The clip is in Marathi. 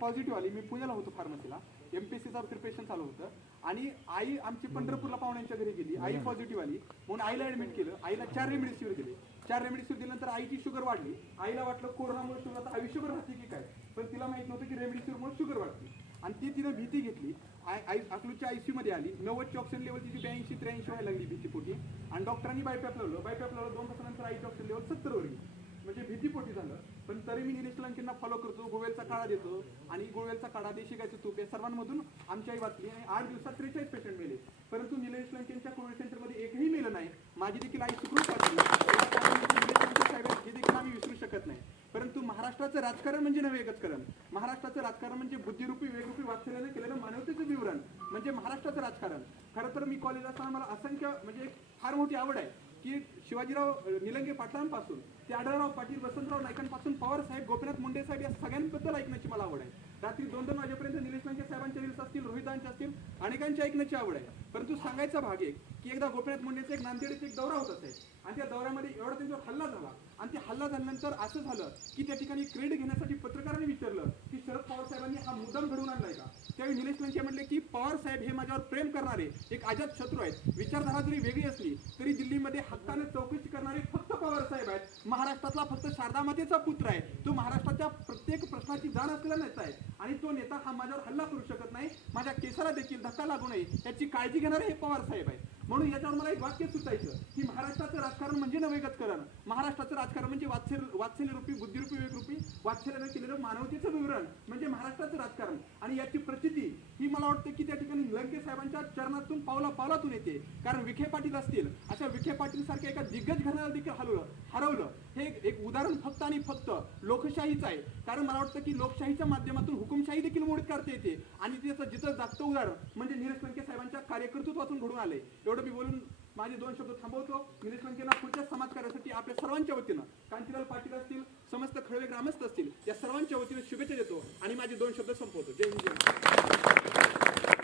पॉझिटिव्ह आली. मी पुण्याला होतो फार्मसीला एम पी सीचा प्रिपरेशन चालू होतं. आणि आई आमची पंढरपूरला पाहुण्यांच्या घरी गेली. आई पॉझिटिव्ह आली. म्हणून आईला ऍडमिट केलं. आईला चार रेमडेसिवीर दिले. चार रेमडेसिवीर दिल्यानंतर आईची शुगर वाढली. आईला वाटलं कोरोनामुळे शुगर आता आयुष्यभर राहते की काय? पण तिला माहीत नव्हतं की रेमडेसिवीरमुळे शुगर वाढते. आणि ती तिने भीती घेतली. आय आई अकलूच्या आयसीयू मध्ये आली. नव्वदची ऑक्सिजन लेवल तिची ब्याऐंशी त्र्याऐंशी व्हायला लागली भीतीपोटी. आणि डॉक्टरांनी बायपॅप लावलं. बायपॅप लावलं. दोन तासानंतर आईची ऑक्सिजन लेवल सत्तर वर गेली. म्हणजे भीतीपोटी झालं. पण तरी मी निलेश लंकेंना फॉलो करतो गोवेलचा काढा देतो आणि गोवेलचा काढा देशी गायचं तूप या सर्वांमधून आमच्याही वाचली आणि आठ दिवसात त्रेचाळीस पेशंट मेले. परंतु निलेश लंकेंच्या कोविड सेंटरमध्ये एकही मेलं नाही. माझी देखील आई सुखरूप हे देखील आम्ही विसरू शकत नाही. परंतु महाराष्ट्राचं राजकारण म्हणजे नवे एकचकरण महाराष्ट्राचं राजकारण म्हणजे बुद्धिरूपी वेगरूपी वाचलेलं केलेलं मानवतेचं विवरण. म्हणजे महाराष्ट्राचं राजकारण. खरं तर मी कॉलेज असताना मला असंख्य म्हणजे एक फार मोठी आवड आहे. की शिवाजीराव निलंगे पाटलांपासून ते आढळराव पाटील वसंतराव नाईकांपासून पवार साहेब गोपीनाथ मुंडे साहेब या सगळ्यांबद्दल ऐकण्याची मला आवड आहे. रात्री दोन दोन वाजेपर्यंत निलेश लंके साहेबांच्या रील्स असतील रोहितांच्या असतील अनेकांची ऐकण्याची आवड आहे. परंतु सांगायचा भाग आहे की एकदा गोपीनाथ मुंडेचा एक नांदेडचा एक दौरा होत असे. आणि त्या दौऱ्यामध्ये एवढा त्यांच्यावर हल्ला झाला. आणि ते हल्ला झाल्यानंतर असं झालं की त्या ठिकाणी क्रेडिट घेण्यासाठी पत्रकारांनी विचारलं की शरद पवार साहेबांनी हा मुद्दाम घडवून आणलाय का? त्यावेळी निलेश लंके म्हटले की पवार साहेब हे माझ्यावर प्रेम करणारे एक अजात शत्रू आहेत. विचारधारा जरी वेगळी असली तरी दिल्लीमध्ये हक्काने चौकशी करणारे फक्त पवार साहेब आहेत. महाराष्ट्रातला फक्त शारदा मातेचा पुत्र आहे. तो महाराष्ट्राच्या प्रत्येक प्रश्नाची जाण असलेला नेता आहे. आणि तो नेता हा माझ्यावर हल्ला करू शकत नाही. माझ्या केसाला देखील धक्का लागू नये याची काळजी घेणारे हे पवार साहेब आहेत. म्हणून याच्यावर मला एक वाक्य सुचायचं की महाराष्ट्राचं राजकारण म्हणजे नवेगतकरण महाराष्ट्राचं राजकारण म्हणजे वात्सल वात्सल्य रूपी बुद्धिरूपी वेगरूपी वात्सल्यानं केलेलं मानवतेचं विवरण म्हणजे महाराष्ट्राचं राजकारण. आणि याची प्रचिती ही मला वाटतं की त्या ठिकाणी निलंके साहेबांच्या चरणातून पावला पावलातून येते. कारण विखे पाटील असतील अशा विखे पाटील सारख्या एका दिग्गज घराला देखील हलवलं हरवलं. हे एक- उदाहरण फक्त आणि फक्त लोकशाहीचं आहे. कारण मला वाटतं की लोकशाहीच्या माध्यमातून हुकुमशाही देखील मोडीत काढता येते. आणि त्याचं जिथं जागतं उदाहरण म्हणजे नीरज लंके साहेबांच्या कार्यकर्तृत्वातून घडून आले एवढं मी बोलून माझे दोन शब्द थांबवतो. नीरज लंकेला पुढच्या समाजकार्यासाठी आपल्या सर्वांच्या वतीनं कांतीलाल पाटील असतील समस्त खळवे ग्रामस्थ असतील या सर्वांच्या वतीनं शुभेच्छा देतो आणि माझे दोन शब्द संपवतो. जय हिंद जय